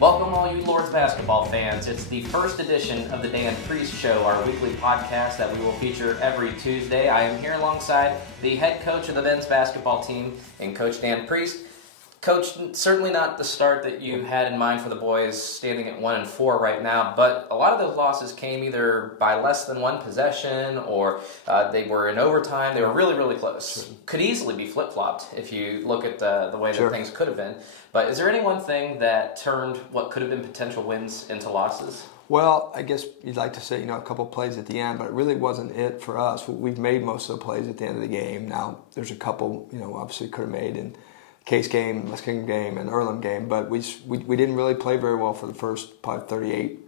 Welcome all you Lords basketball fans. It's the first edition of the Dan Priest Show, our weekly podcast that we will feature every Tuesday. I am here alongside the head coach of the men's basketball team and Coach Dan Priest. Coach, certainly not the start that you had in mind for the boys, standing at 1-4 right now, but a lot of those losses came either by less than one possession or they were in overtime. They were really, really close. Sure. Could easily be flip-flopped if you look at the way that things could have been. But is there any one thing that turned what could have been potential wins into losses? Well, I guess you'd like to say, a couple of plays at the end, but it really wasn't it for us. We've made most of the plays at the end of the game. Now, there's a couple, obviously could have made in Case game, Muskingum game, and Earlham game, but we didn't really play very well for the first probably 38,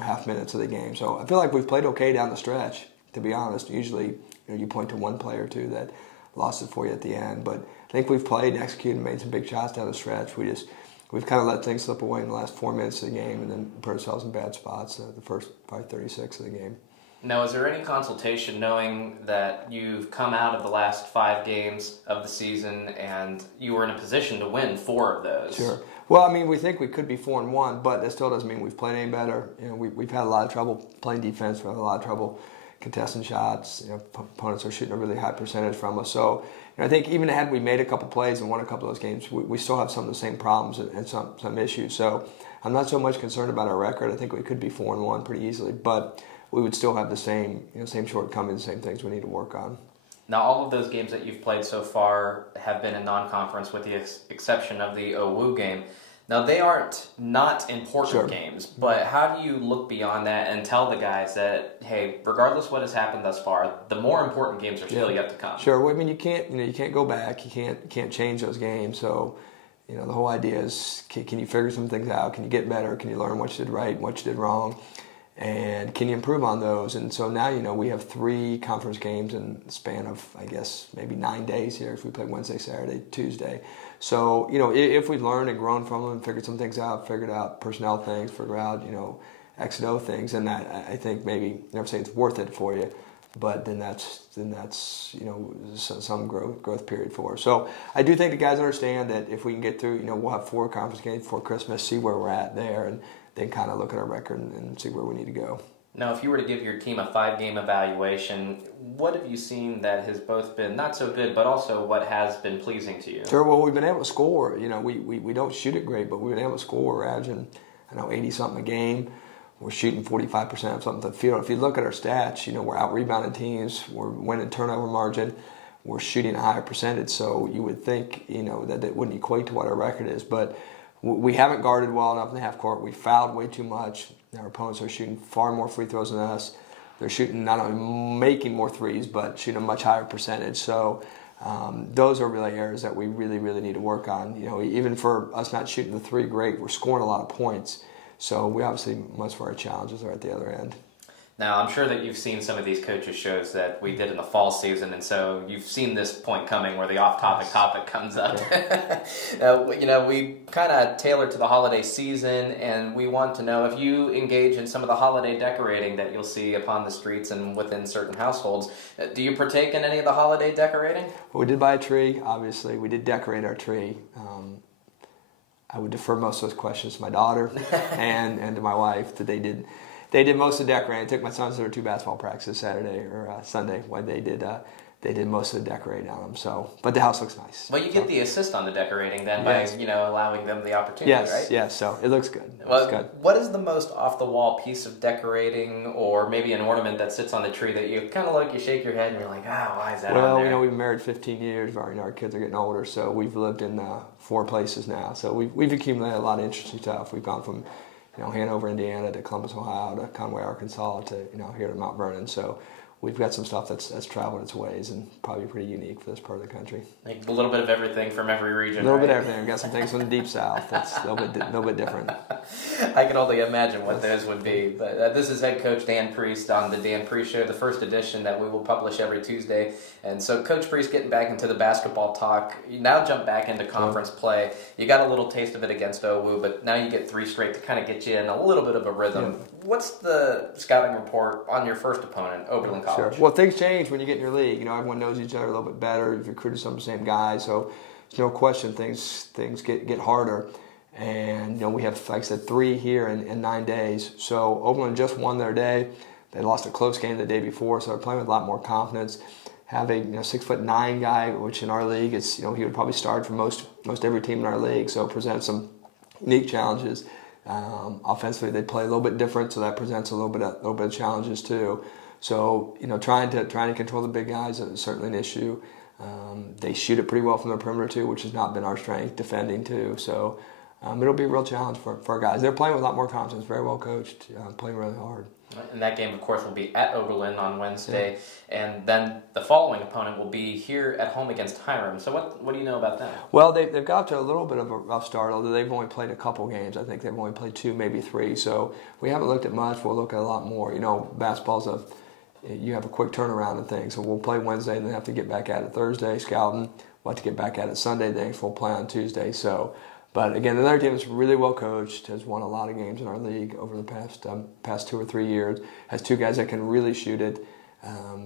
half minutes of the game. So I feel like we've played okay down the stretch, to be honest. Usually, you point to one play or two that lost it for you at the end, but I think we've played and executed and made some big shots down the stretch. We've kind of let things slip away in the last 4 minutes of the game and then put ourselves in bad spots the first probably 36 of the game. Now, is there any consultation knowing that you've come out of the last 5 games of the season and you were in a position to win 4 of those? Sure. Well, we think we could be 4-1, but that still doesn't mean we've played any better. We've had a lot of trouble playing defense. We've had a lot of trouble contesting shots. Opponents are shooting a really high percentage from us. So I think even had we made a couple plays and won a couple of those games, we still have some of the same problems and some issues. So I'm not so much concerned about our record. I think we could be 4-1 pretty easily, but we would still have the same shortcomings, same things we need to work on. Now, all of those games that you've played so far have been in non-conference with the exception of the OWU game. Now, they aren't not important games, but how do you look beyond that and tell the guys that, hey, regardless what has happened thus far, the more important games are still yet to come? Sure. Well, you can't go back. You can't change those games. So, the whole idea is, can you figure some things out? Can you get better? Can you learn what you did right and what you did wrong? And can you improve on those? And so now, we have 3 conference games in the span of, I guess, maybe 9 days here if we play Wednesday, Saturday, Tuesday. So, if we've learned and grown from them and figured some things out, figured out personnel things, figured out, X and O things, and that, I think maybe, never say it's worth it for you, but then that's some growth period for us. So I do think the guys understand that if we can get through, we'll have 4 conference games before Christmas, see where we're at there, and then kind of look at our record and see where we need to go. Now, if you were to give your team a 5-game evaluation, what have you seen that has both been not so good, but also what has been pleasing to you? Sure. Well, we've been able to score. We don't shoot it great, but we've been able to score. We're averaging, 80-something a game. We're shooting 45% of something to the field. If you look at our stats, we're out-rebounding teams. We're winning turnover margin. We're shooting a higher percentage. So you would think, that it wouldn't equate to what our record is. But we haven't guarded well enough in the half court. We fouled way too much. Our opponents are shooting far more free throws than us. They're shooting not only making more threes, but shooting a much higher percentage. So those are really areas that we really, really need to work on. Even for us not shooting the 3 great, we're scoring a lot of points. So we obviously, most of our challenges are at the other end. Now, I'm sure that you've seen some of these coaches' shows that we did in the fall season, and so you've seen this point coming where the off-topic topic comes up. We kind of tailor to the holiday season, and we want to know if you engage in some of the holiday decorating that you'll see upon the streets and within certain households. Do you partake in any of the holiday decorating? Well, we did buy a tree, obviously. We did decorate our tree. I would defer most of those questions to my daughter and to my wife that they did. They did most of the decorating. I took my sons to their 2 basketball practices Saturday or Sunday when they did most of the decorating on them. So, but the house looks nice. Well, you get the assist on the decorating then by allowing them the opportunity, right? Yes. So it looks good. What is the most off the wall piece of decorating, or maybe an ornament that sits on the tree that you kind of look, you shake your head, and you're like, why is that on there? Well, we've been married 15 years. Our kids are getting older, so we've lived in 4 places now. So we've accumulated a lot of interesting stuff. We've gone from Hanover, Indiana, to Columbus, Ohio, to Conway, Arkansas, to here to Mount Vernon. So we've got some stuff that's traveled its ways and probably pretty unique for this part of the country. Like a little bit of everything from every region. A little bit of everything. We've got some things from the deep south that's a little bit different. I can only imagine what those would be. But this is head coach Dan Priest on the Dan Priest Show, the first edition that we will publish every Tuesday. And so Coach Priest getting back into the basketball talk. You now jump back into conference play. You got a little taste of it against OWU, but now you get 3 straight to kind of get you in a little bit of a rhythm. Yeah. What's the scouting report on your first opponent, Oberlin College? Sure. Well, things change when you get in your league. Everyone knows each other a little bit better. You've recruited some of the same guys, so there's no question things get harder. And we have, like I said, 3 here in 9 days. So Oberlin just won their day. They lost a close game the day before, so they're playing with a lot more confidence. Have a 6'9" guy, which in our league is he would probably start for most every team in our league. So it presents some unique challenges. Offensively, they play a little bit different, so that presents a little bit of challenges too. So trying to control the big guys is certainly an issue. They shoot it pretty well from the perimeter too, which has not been our strength. Defending too, so it'll be a real challenge for our guys. They're playing with a lot more confidence, very well coached, playing really hard. And that game, of course, will be at Oberlin on Wednesday, and then the following opponent will be here at home against Hiram. So what do you know about that? Well, they've got to a little bit of a rough start, although they've only played a couple games. I think they've only played 2, maybe 3. So we haven't looked at much. We'll look at a lot more. Basketball's you have a quick turnaround of things. So we'll play Wednesday and then have to get back at it Thursday, scouting. We'll have to get back at it Sunday, then we'll play on Tuesday. But again, another team that's really well coached, has won a lot of games in our league over the past 2 or 3 years, has 2 guys that can really shoot it,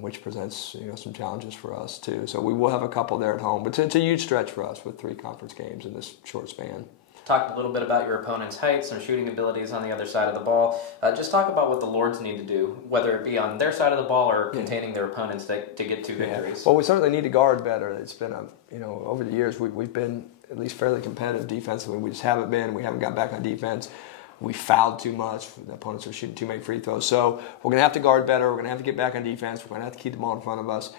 which presents some challenges for us too. So we will have a couple there at home, but it's a huge stretch for us with 3 conference games in this short span. Talked a little bit about your opponent's height, some shooting abilities on the other side of the ball. Just talk about what the Lords need to do, whether it be on their side of the ball or containing their opponents to get 2 victories. Well, we certainly need to guard better. It's been over the years we've been at least fairly competitive defensively. We just haven't been. We haven't got back on defense. We fouled too much. The opponents are shooting too many free throws. So we're going to have to guard better. We're going to have to get back on defense. We're going to have to keep the ball in front of us.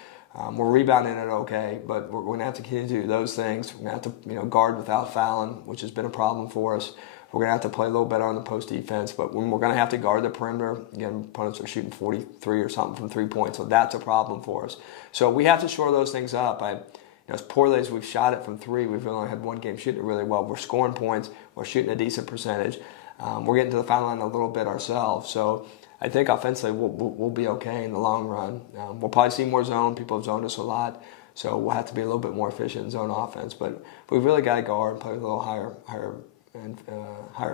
We're rebounding it okay, but we're going to have to continue to do those things. We're going to have to guard without fouling, which has been a problem for us. We're going to have to play a little better on the post defense, but we're going to have to guard the perimeter. Again, opponents are shooting 43 or something from 3 points, so that's a problem for us. So we have to shore those things up. As poorly as we've shot it from 3, we've only had 1 game shooting it really well. We're scoring points. We're shooting a decent percentage. We're getting to the foul line a little bit ourselves. So I think offensively we'll be okay in the long run. We'll probably see more zone. People have zoned us a lot. So we'll have to be a little bit more efficient in zone offense. But we've really got to guard and play with a little higher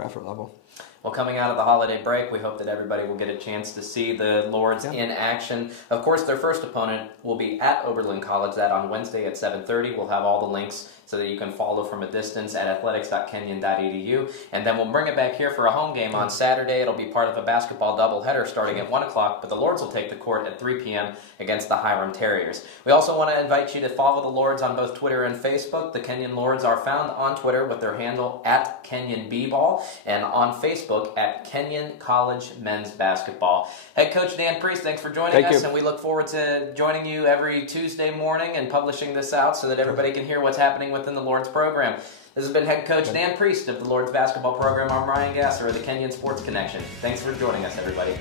effort level. Well, coming out of the holiday break, we hope that everybody will get a chance to see the Lords in action. Of course, their first opponent will be at Oberlin College. That on Wednesday at 7:30. We'll have all the links so that you can follow from a distance at athletics.kenyon.edu. And then we'll bring it back here for a home game on Saturday. It'll be part of a basketball doubleheader starting at 1 o'clock, but the Lords will take the court at 3 p.m. against the Hiram Terriers. We also want to invite you to follow the Lords on both Twitter and Facebook. The Kenyon Lords are found on Twitter with their handle at KenyonB-Ball and on Facebook at Kenyon College Men's Basketball. Head Coach Dan Priest, thanks for joining us, and we look forward to joining you every Tuesday morning and publishing this out so that everybody can hear what's happening within the Lords program. This has been Head Coach Dan Priest of the Lords Basketball program. I'm Ryan Gasser of the Kenyon Sports Connection. Thanks for joining us, everybody.